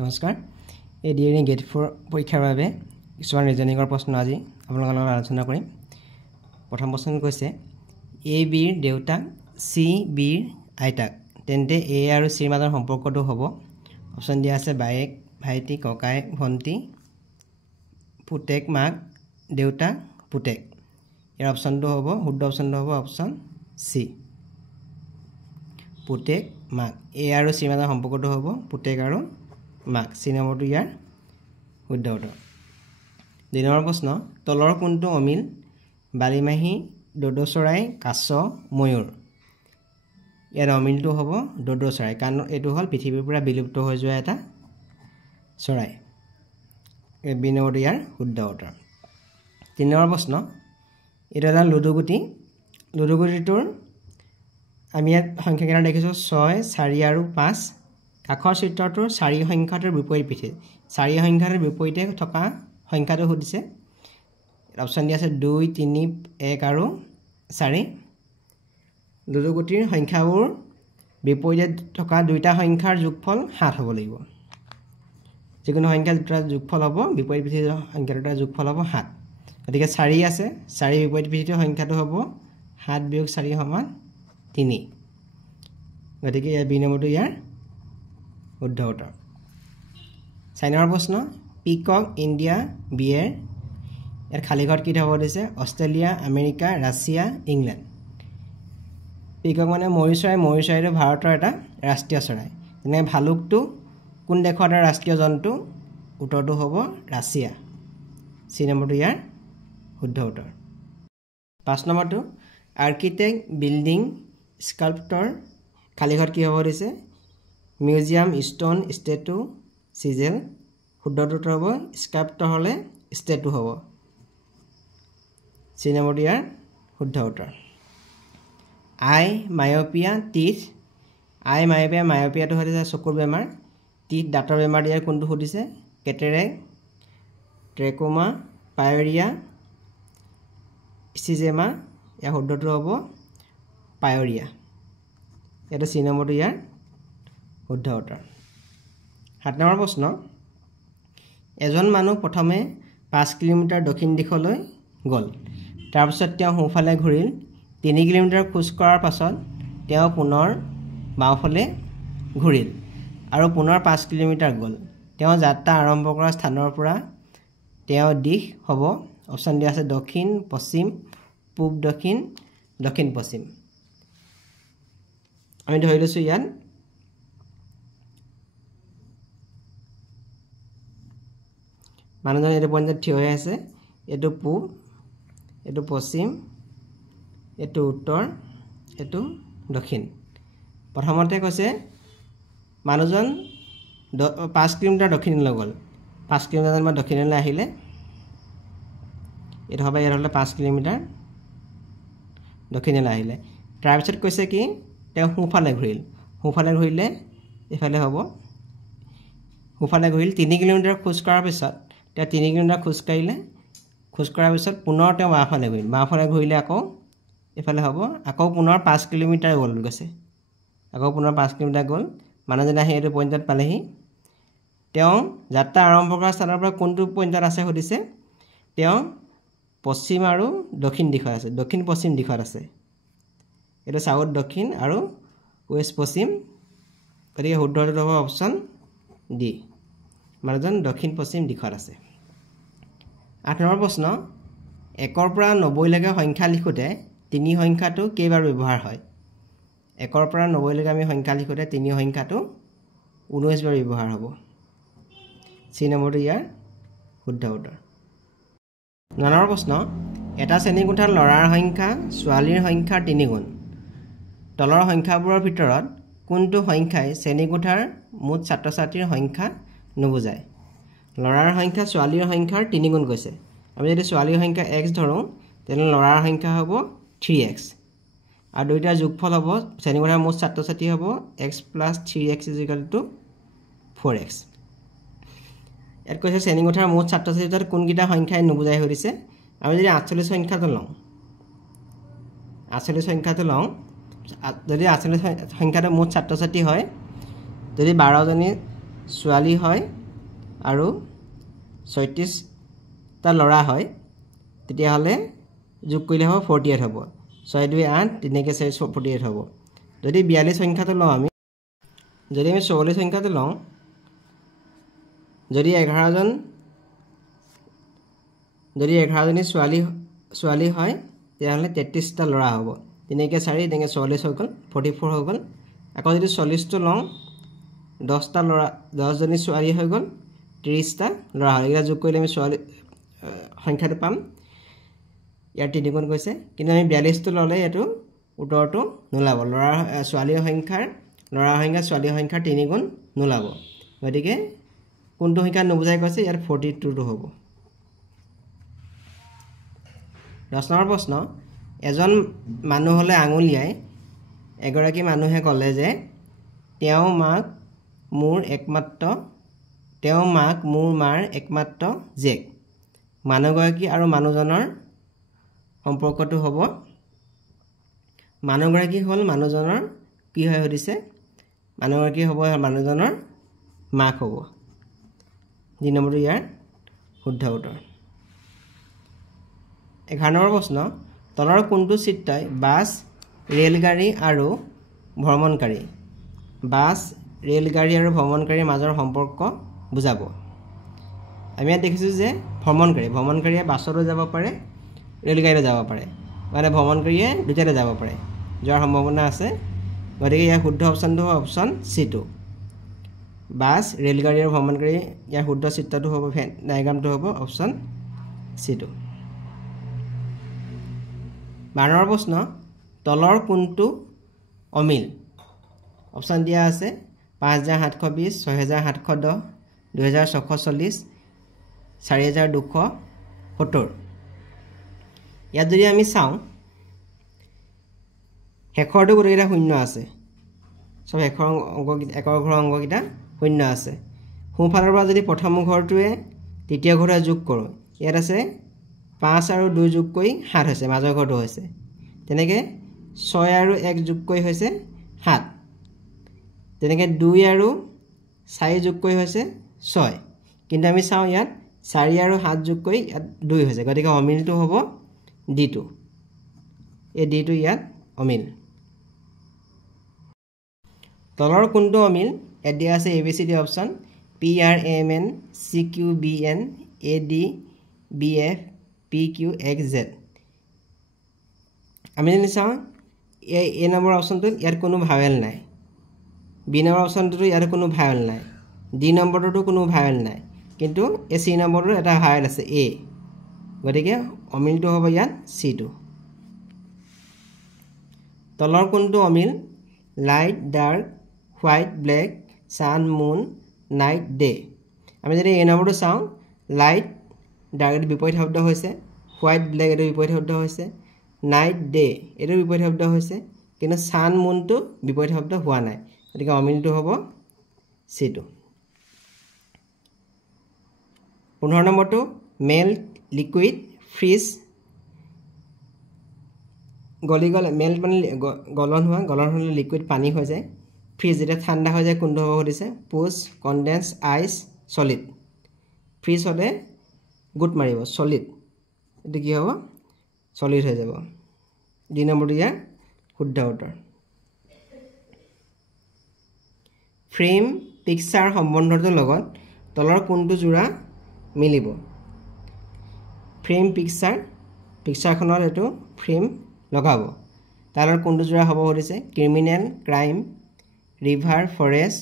নমস্কাৰ এই DNA gate 4 পৰীক্ষাৰ বাবে কিছুমান ৰিজনিঙৰ প্ৰশ্ন আজি আপোনালোকৰ লগত আলোচনা কৰিম। প্ৰথম প্ৰশ্ন কৈছে এ বিৰ দেউতাক চি বিৰ আইতাক তেন্তে এ আৰু চিৰ মাজৰ সম্পৰ্কটো হ'ব। অপশ্যন দিয়া আছে বায়েক ভাইটি ককাই ভণ্টি পুতেক মাক দেউতাক পুতেক। ইয়াৰ অপশ্যনটো হ'ব শুদ্ধ অপশ্যনটো হ'ব অপশ্যন চি পুতেক মাক। এ আৰু চিৰ মাজৰ সম্পৰ্কটো হ'ব পুতেক আৰু মাক। চি নম্বৰটো ইয়াৰ শুদ্ধ উত্তৰ। ২ নম্বৰ প্ৰশ্ন তলৰ কোনটো অমিল বালিমাহী দ'দ চৰাই কাছ ময়ূৰ। ইয়াৰ অমিলটো হ'ব দ'দ চৰাই, কাৰণ এইটো হ'ল পৃথিৱীৰ পৰা বিলুপ্ত হৈ যোৱা এটা চৰাই। বি নম্বৰটো ইয়াৰ শুদ্ধ উত্তৰ। ৩ নম্বৰ প্ৰশ্ন এইটো এটা লুডুগুটি। লুডুগুটিটোৰ আমি ইয়াত সংখ্যাকেইটা দেখিছোঁ ৬ ৪ আৰু ৫। কাষৰ চিত্ৰটোৰ ৪ সংখ্যাটোৰ বিপৰীত পিঠি ৪ সংখ্যাটোৰ বিপৰীতে থকা সংখ্যাটো সুধিছে। অপশ্যন দিয়া আছে ২ ৩ ১ আৰু ৪। লুডুগুটিৰ সংখ্যাবোৰ বিপৰীতে থকা দুইটা সংখ্যাৰ যোগফল ৭ হ'ব লাগিব। যিকোনো সংখ্যা দুটা যোগফল হ'ব বিপৰীত পিঠি সংখ্যা দুটাৰ যোগফল হ'ব ৭। গতিকে ৪ আছে, ৪ বিপৰীত পিঠিৰ সংখ্যাটো হ'ব ৭ বিয়োগ ৪ সমান ৩। গতিকে ইয়াৰ বি নম্বৰটো ইয়াৰ শুদ্ধ উত্তৰ। ৪ নম্বৰ প্ৰশ্ন পিকক ইণ্ডিয়া বিয়েৰ। ইয়াৰ খালী ঘৰত কি হ'ব দিছে অষ্ট্ৰেলিয়া আমেৰিকা ৰাছিয়া ইংলেণ্ড। পিকক মানে ময়ূৰ চৰাই। ময়ূৰ চৰাইটো ভাৰতৰ এটা ৰাষ্ট্ৰীয় চৰাই। যেনে ভালুকটো কোন দেশৰ এটা ৰাষ্ট্ৰীয় জন্তু? উত্তৰটো হ'ব ৰাছিয়া। চি নম্বৰটো ইয়াৰ শুদ্ধ উত্তৰ। ৫ নম্বৰটো আৰ্কিটেক্ট বিল্ডিং স্কাল্পটৰ। খালী ঘৰত কি হ'ব দিছে মিউজিয়াম ষ্টোন ষ্টেটু চিজেল। শুদ্ধটো উত্তৰ হ'ব স্কাল্পটৰ হ'লে ষ্টেটু হ'ব। চি নম্বৰটো ইয়াৰ শুদ্ধ উত্তৰ। আই মায়'পিয়া টিথ। আই মায়'পিয়া মায়'পিয়াটো হৈছে চকুৰ বেমাৰ। টিথ দাঁতৰ বেমাৰ। ইয়াৰ কোনটো সুধিছে কেটেৰেক্ট ট্ৰেক'মা পায়ৰিয়া চিজেমা। ইয়াৰ শুদ্ধটো হ'ব পায়ৰিয়া। এইটো চি নম্বৰটো ইয়াৰ শুদ্ধ উত্তৰ। ৭ নম্বৰ প্ৰশ্ন এজন মানুহ প্ৰথমে ৫ কিলোমিটাৰ দক্ষিণ দিশলৈ গ'ল। তাৰপিছত তেওঁ সোঁফালে ঘূৰিল। ৩ কিলোমিটাৰ খোজ কঢ়াৰ পাছত তেওঁ পুনৰ বাওঁফালে ঘূৰিল আৰু পুনৰ ৫ কিলোমিটাৰ গ'ল। তেওঁ যাত্ৰা আৰম্ভ কৰা স্থানৰ পৰা তেওঁৰ দিশ হ'ব। অপশ্যন দিয়া আছে দক্ষিণ পশ্চিম পূব দক্ষিণ দক্ষিণ পশ্চিম। আমি ধৰি লৈছোঁ ইয়াত মানুহজন এইটো পইণ্টত থিয় হৈ আছে। এইটো পূব এইটো পশ্চিম এইটো উত্তৰ এইটো দক্ষিণ। প্ৰথমতে কৈছে মানুহজন ৫ কিলোমিটাৰ দক্ষিণলৈ গ'ল। ৫ কিলোমিটাৰ দক্ষিণলৈ আহিলে এইটো হ'ব ইয়াত হ'লে ৫ কিলোমিটাৰ দক্ষিণলৈ আহিলে। তাৰপিছত কৈছে কি তেওঁ সোঁফালে ঘূৰিল। সোঁফালে ঘূৰিলে এইফালে হ'ব সোঁফালে ঘূৰিল। ৩ কিলোমিটাৰ খোজ কঢ়াৰ পিছত তেওঁ ৩ কিলোমিটাৰ খোজ কাঢ়িলে। খোজ কঢ়াৰ পিছত পুনৰ তেওঁ বাওঁফালে ঘূৰিল। বাওঁফালে ঘূৰিলে আকৌ এইফালে হ'ব। আকৌ পুনৰ ৫ কিলোমিটাৰ গ'ল গৈছে। আকৌ পুনৰ ৫ কিলোমিটাৰ গ'ল। মানুহজনে আহি এইটো পইণ্টত পালেহি। তেওঁ যাত্ৰা আৰম্ভ কৰা স্থানৰ পৰা কোনটো পইণ্টত আছে সুধিছে। তেওঁ পশ্চিম আৰু দক্ষিণ দিশত আছে, দক্ষিণ পশ্চিম দিশত আছে। এইটো চাউথ দক্ষিণ আৰু ৱেষ্ট পশ্চিম। গতিকে শুদ্ধটো হ'ব অপশ্যন ডি মানুহজন দক্ষিণ পশ্চিম দিশত আছে। ৮ নম্বৰ প্ৰশ্ন ১ৰ পৰা ৯০লৈকে সংখ্যা লিখোঁতে ৩ সংখ্যাটো কেইবাৰ ব্যৱহাৰ হয়। ১ৰ পৰা ৯০লৈকে আমি সংখ্যা লিখোঁতে ৩ সংখ্যাটো ১৯ বাৰ ব্যৱহাৰ হ'ব। চি নম্বৰটো ইয়াৰ শুদ্ধ উত্তৰ। ৯ নম্বৰ প্ৰশ্ন এটা শ্ৰেণীকোঠাত ল'ৰাৰ সংখ্যা ছোৱালীৰ সংখ্যাৰ ৩ গুণ। তলৰ সংখ্যাবোৰৰ ভিতৰত কোনটো সংখ্যাই শ্ৰেণীকোঠাৰ মুঠ ছাত্ৰ ছাত্ৰীৰ সংখ্যা নুবুজায়। ল'ৰাৰ সংখ্যা ছোৱালীৰ সংখ্যাৰ ৩ গুণ কৈছে। আমি যদি ছোৱালীৰ সংখ্যা x ধৰোঁ তেনেহ'লে ল'ৰাৰ সংখ্যা হ'ব 3x আৰু দুয়োটাৰ যোগফল হ'ব শ্ৰেণীকোঠাৰ মুঠ ছাত্ৰ ছাত্ৰী হ'ব x + 3x = 4x। ইয়াত কৈছে শ্ৰেণীকোঠাৰ মুঠ ছাত্ৰ ছাত্ৰীৰ ভিতৰত কোনকেইটা সংখ্যাই নুবুজাই সুধিছে। আমি যদি ৪৮ সংখ্যাটো লওঁ ৪৮ সংখ্যাটো লওঁ যদি ৪৮ সংখ্যাটো মুঠ ছাত্ৰ ছাত্ৰী হয় যদি ১২জনী ছোৱালী হয় আৰু 36টা ল'ৰা হয় তেতিয়াহ'লে যোগ কৰিলে হ'ব 48 হ'ব 6 2 8 3 4 48 হ'ব যদি 42 সংখ্যাটো লওঁ আমি 44 সংখ্যাটো লওঁ যদি 11জনী ছোৱালী হয় তেতিয়াহ'লে 33টা ল'ৰা হ'ব 3 4 3 44 হৈ গ'ল 44 হৈ গ'ল আকৌ যদি 40টো লওঁ 10জনী ছোৱালী হৈ গ'ল 30টা ল'ৰা হয় এটা যোগ কৰিলে আমি সংখ্যাটো পাম ইয়াৰ 3 গুণ গৈছে কিন্তু আমি 42টো ল'লে এইটো উত্তৰটো নোলাব ল'ৰা সংখ্যাৰ ছোৱালী সংখ্যাৰ 3 গুণ নোলাব গতিকে কোনটো সংখ্যা নুবুজাই কৈছে ইয়াৰ 42টো হ'ব 10 নম্বৰ প্ৰশ্ন এজন মানুহলৈ আঙুলিয়াই এগৰাকী মানুহে ক'লে যে তেওঁ মাক মোৰ মাৰ একমাত্ৰ জীয়েক মানুহগৰাকী আৰু মানুহজনৰ সম্পৰ্কটো হ'ব মানুহগৰাকী হ'ল মানুহজনৰ কি হয় সুধিছে মানুহগৰাকী হ'ব মানুহজনৰ মাক হ'ব 2 নম্বৰটো ইয়াৰ শুদ্ধ উত্তৰ 11 নম্বৰ প্ৰশ্ন তলৰ কোনটো চিত্ৰই বাছ ৰেলগাড়ী আৰু ভ্ৰমণকাৰীৰ মাজৰ সম্পৰ্ক বুজাব আমি ইয়াত দেখিছোঁ যে ভ্ৰমণকাৰীয়ে বাছতো যাব পাৰে ৰেলগাড়ীতো যাব পাৰে মানে ভ্ৰমণকাৰীয়ে দুটাতে যাব পাৰে যোৱাৰ সম্ভাৱনা আছে গতিকে ইয়াৰ শুদ্ধ অপশ্যনটো হ'ব অপশ্যন C2 বাছ ৰেলগাড়ী আৰু ভ্ৰমণকাৰী ইয়াৰ শুদ্ধ চিত্ৰটো হ'ব ডায়াগ্ৰামটো হ'ব অপশ্যন C2 12 নম্বৰ প্ৰশ্ন তলৰ কোনটো অমিল অপশ্যন দিয়া আছে 5720 6710 2640 4270 ইয়াত যদি আমি চাওঁ শেষৰটো গোটেইকেইটা শূন্য আছে সব একৰ ঘৰৰ অংককেইটা শূন্য আছে সোঁফালৰ পৰা যদি প্ৰথম ঘৰটোৱে তৃতীয় ঘৰটোৱে যোগ কৰোঁ ইয়াত আছে 5 আৰু 2 যোগ কৰি 7 হৈছে মাজৰ ঘৰটো হৈছে তেনেকৈ 6 আৰু 1 যোগ কৰি হৈছে 7 তেনেকৈ 2 আৰু 4 যোগ কৰি হৈছে 6 কিন্তু আমি চাওঁ ইয়াত 4 আৰু 7 যোগ কৰি ইয়াত 2 হৈছে গতিকে অমিলটো হ'ব D2 এই D2 ইয়াত অমিল তলৰ কোনটো অমিল ইয়াত দিয়া আছে ABCD option PRAMN CQBN ADBF PQXZ আমি যদি চাওঁ এই নম্বৰ অপশ্যনটোত ইয়াত কোনো ভাৱেল নাই বি নম্বৰ অপশ্যনটোতো ইয়াত কোনো ভাৱেল নাই ডি নম্বৰটোতো কোনো ভাৱেল নাই কিন্তু এই চি নম্বৰটোত এটা ভাৱেল আছে এ গতিকে অমিলটো হ'ব ইয়াত C2 তলৰ কোনটো অমিল light dark white black sun moon night day আমি যদি এই নম্বৰটো চাওঁ লাইট ডাৰ্ক এইটো বিপৰীত শব্দ হৈছে হোৱাইট ব্লেক এইটো বিপৰীত শব্দ হৈছে নাইট ডে এইটো বিপৰীত শব্দ হৈছে কিন্তু ছান মুনটো বিপৰীত শব্দ হোৱা নাই গতিকে অমিলটো হ'ব C2 15 নম্বৰটো মেল্ট লিকুইড ফ্ৰিজ মেল্ট মানে গলন হ'লে লিকুইড পানী হৈ যায় ফ্ৰিজ যেতিয়া ঠাণ্ডা হৈ যায় কোনটো হ'ব সুধিছে পুছ কনডেন্স আইচ সলিড ফ্ৰিজ হ'লে গুট মাৰিব সলিড এইটো কি হ'ব সলিড হৈ যাব 2 নম্বৰটো ইয়াৰ শুদ্ধ উত্তৰ ফ্ৰেম পিকচাৰ সম্বন্ধটোৰ লগত তলৰ কোনটো যোৰা মিলিব ফ্ৰেম পিকচাৰখনত এইটো ফ্ৰেম লগাব তাৰ কোনটো যোৰা হ'ব সুধিছে criminal crime river forest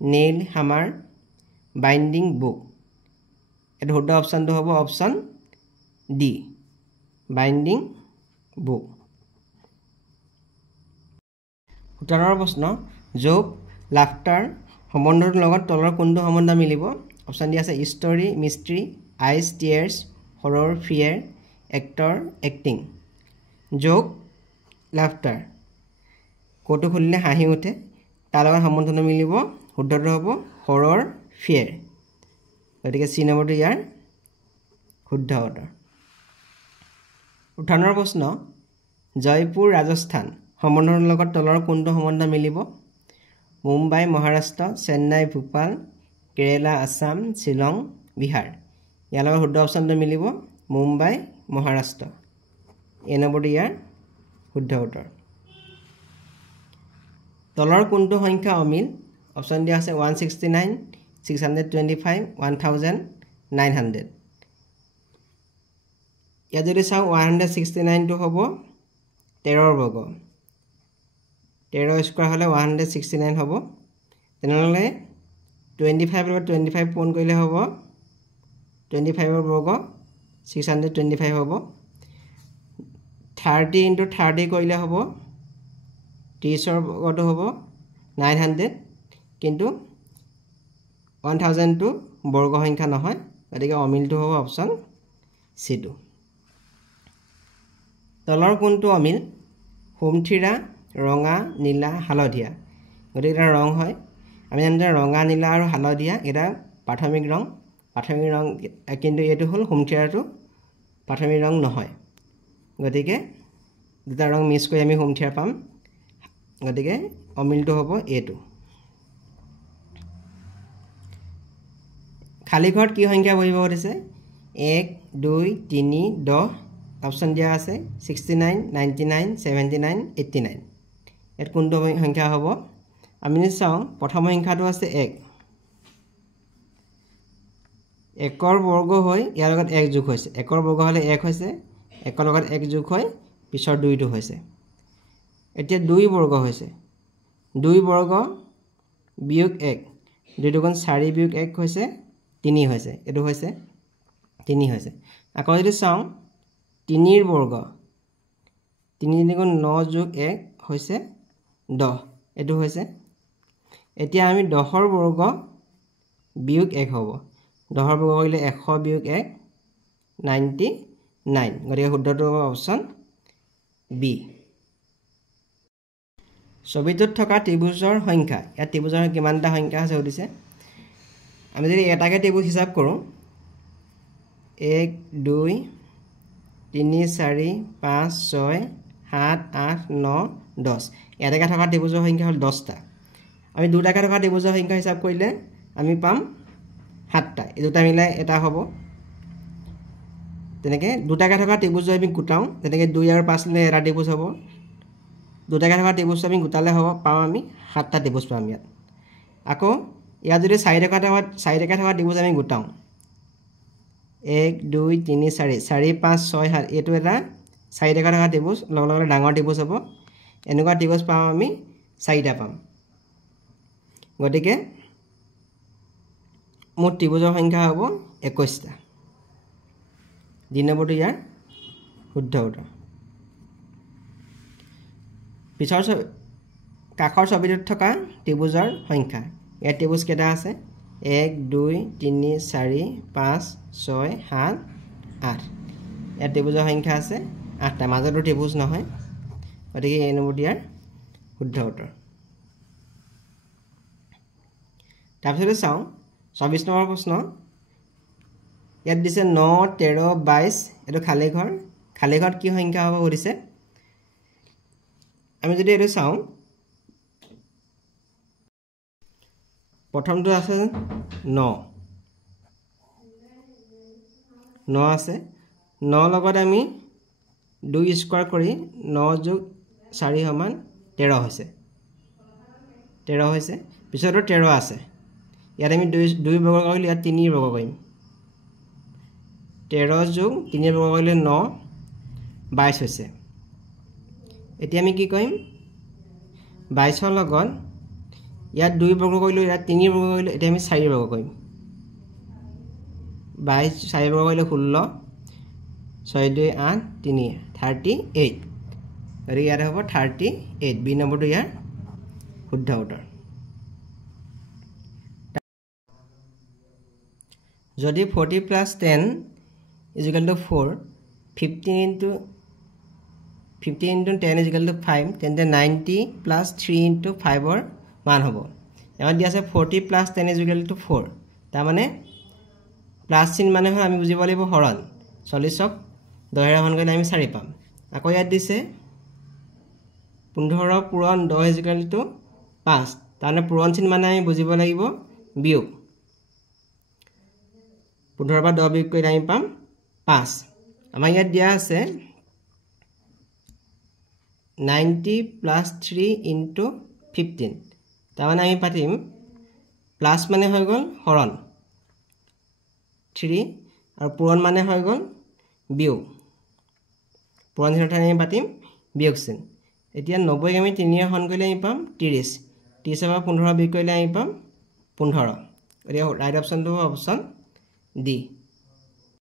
nail hammer binding book এইটো শুদ্ধ অপশ্যনটো হ'ব অপশ্যন ডি বাইণ্ডিং বুক 17 প্ৰশ্ন জোক লাফটাৰ সম্বন্ধটোৰ লগত তলৰ কোনটো সম্বন্ধ মিলিব অপশ্যন দিয়া আছে ষ্টৰী মিষ্ট্ৰী আইচ টিয়াৰ্ছ হৰৰ ফিয়াৰ এক্টৰ এক্টিং জোক লাফটাৰ ক'টো খুলিলে হাঁহি উঠে তাৰ লগত সম্বন্ধটো মিলিব শুদ্ধটো হ'ব হৰৰ ফিয়াৰ গতিকে চি নম্বৰটো ইয়াৰ শুদ্ধ উত্তৰ 18 প্ৰশ্ন জয়পুৰ ৰাজস্থান সম্বন্ধৰ লগত তলৰ কোনটো সম্বন্ধ মিলিব মুম্বাই মহাৰাষ্ট্ৰ চেন্নাই ভূপাল কেৰেলা আসাম শ্বিলং বিহাৰ ইয়াৰ লগত শুদ্ধ অপশ্যনটো মিলিব মুম্বাই মহাৰাষ্ট্ৰ এ নম্বৰটো ইয়াৰ শুদ্ধ উত্তৰ তলৰ কোনটো সংখ্যা অমিল অপশ্যন দিয়া আছে 169 625 1900 ইয়াত যদি চাওঁ 169 টো হ'ব 13 বৰ্গ 13 স্কয়াৰ হলে 169 হ'ব তেনেহলে 25 লগত 25 পূৰণ কৰিলে হ'ব 25 ৰ বৰ্গ 625 হ'ব 30 into 30 কৰিলে হ'ব 30 ৰ বৰ্গটো হ'ব 900 কিন্তু 1000 টো বৰ্গ সংখ্যা নহয় গতিকে অমিলটো হ'ব অপশ্যন সি টো তলৰ কোনটো অমিল হোমথিৰা ৰঙা নীলা হালধীয়া গতিকে এটা ৰং হয় আমি জানো যে ৰঙা নীলা আৰু হালধীয়া এটা প্ৰাথমিক ৰং কিন্তু এটো হল হোমথিৰাটো প্ৰাথমিক ৰং নহয় গতিকে দুটা ৰং মিক্স কৰি আমি হোমথিৰা পাম গতিকে অমিলটো হ'ব এটো খালি ঘৰত কি সংখ্যা বহিব দিছে 1 2 3 10 অপশ্যন দিয়া আছে 69 99 79 89 এত কোনটো সংখ্যা হ'ব আমি চাওঁ প্ৰথম সংখ্যাটো আছে 1 1ৰ বৰ্গ হৈ ইয়াৰ লগত 1 যোগ হৈছে 1ৰ বৰ্গ হলে 1 হৈছে 1ৰ লগত 1 যোগ হৈ পিছৰ 2 টো হৈছে এতিয়া 2 বৰ্গ হৈছে 2 বৰ্গ বিয়োগ 1 2 দুগুণ 4 বিয়োগ 1 হৈছে 3 হৈছে এটো হৈছে 3 হৈছে আকৌ যদি চাওঁ 3 ৰ বৰ্গ 3 দুগুণ 9 যোগ 1 হৈছে 10 এটো হৈছে এতিয়া আমি 10 ৰ বৰ্গ বিয়োগ 1 হ'ব 10 ৰ বৰ্গ কৰিলে 100 বিয়োগ 1 99 গতিকে শুদ্ধটো হ'ব অপশ্যন বি ছবিটোত থকা ত্ৰিভুজৰ সংখ্যা ইয়াত ত্ৰিভুজৰ কিমানটা সংখ্যা আছে সুধিছে আমি যদি এটাকে ত্ৰিভুজ হিসাব কৰোঁ 1 2 3 4 5 6 7 8 9 10 এটাকে থকা ত্ৰিভুজৰ সংখ্যা হ'ল 10টা আমি দুটাকে থকা ত্ৰিভুজৰ সংখ্যা হিসাব কৰিলে আমি পাম 7টা এই দুটা মিলাই এটা হ'ব তেনেকে দুটাকে থকা ত্ৰিভুজ আমি গুটাও তেনেকে 2 আৰু 5 লৈ এটা ত্ৰিভুজ হ'ব দুটাকে থকা ত্ৰিভুজ আমি গুটালে হ'ব পাম আমি 7টা ত্ৰিভুজ পাম ইয়াত আকৌ ইয়াত যদি 4 ৰেখা থকা ত্ৰিভুজ আমি গুটাও 1 2 3 4 4 5 6 7 এটো এটা 4 ৰেখা থকা ত্ৰিভুজ লগলগে ডাঙৰ ত্ৰিভুজ হ'ব এনেকুৱা ত্ৰিভুজ পাম আমি 4টা পাম গতিকে মুঠ ত্ৰিভুজৰ সংখ্যা হ'ব 21টা দুই নম্বৰটো ইয়াৰ শুদ্ধ উত্তৰ পিছৰ কাষৰ ছবিটোত থকা ত্ৰিভুজৰ সংখ্যা ইয়াত ত্ৰিভুজ কেইটা আছে 1 2 3 4 5 6 7 8 ইয়াত ত্ৰিভুজৰ সংখ্যা আছে 8টা মাজতো ত্ৰিভুজ নহয় গতিকে এই নম্বৰটো ইয়াৰ শুদ্ধ উত্তৰ তাৰপিছত চাওঁ 24 নম্বৰ প্ৰশ্ন ইয়াত দিছে 9 13 22 এটো খালি ঘৰত কি সংখ্যা হ'ব সুধিছে আমি যদি এটো চাওঁ প্ৰথমটো আছে 9 আছে 9 লগত আমি 2 স্কয়াৰ কৰি 9 যোগ 4 সমান 13 হৈছে পিছতো 13 আছে ইয়াত আমি 2 বৰ্গ কৰিলে ইয়াত 3 বৰ্গ কৰিম 13 যোগ 3 বৰ্গ কৰিলে 9 22 হৈছে এতিয়া আমি কি কৰিম 22 ৰ লগত ইয়াত 2 বৰ্গ কৰিলে ইয়াত 3 বৰ্গ কৰিলে এতিয়া আমি 4 বৰ্গ কৰিম 22 4 বৰ্গ কৰিলে 16 6 2 8 3 38 আৰু ইয়াত হ'ব 38 বি নম্বৰটো ইয়াৰ শুদ্ধ উত্তৰ যদি 40 plus 10 is equal to 4 15 into 10 is equal to 5 তেন্তে 90 plus 3 into 5 or মান হ'ব ইয়াত দিয়া আছে 40 plus 10 is equal to 4 তাৰ মানে প্লাস চিন মানে হয় আমি বুজিব লাগিব হৰণ 40ক 10 হৰণ কৰিলে আমি 4 পাম আকৌ ইয়াত দিছে 15 পূৰণ 10 is equal to 5 তাৰমানে পূৰণ চিন মানে আমি বুজিব লাগিব বিয়োগ 15 পৰা 10 বিয়োগ কৰিলে আমি পাম 5 আমাৰ ইয়াত দিয়া আছে 90 plus 3 into 15 তাৰমানে আমি পাতিম প্লাস মানে হৈ গ'ল হৰণ 3 আৰু পূৰণ মানে হৈ গ'ল বিয়োগ পূৰণ চিহ্নৰ ঠাইত আমি পাতিম বিয়োগ চিহ্ন এতিয়া 90 আমি 3 ৰে হৰণ কৰিলে আমি পাম 30 30 পৰা 15 বিয়োগ কৰিলে আমি পাম 15 এতিয়া ৰাইট অপচনটো হ'ব অপচন ডি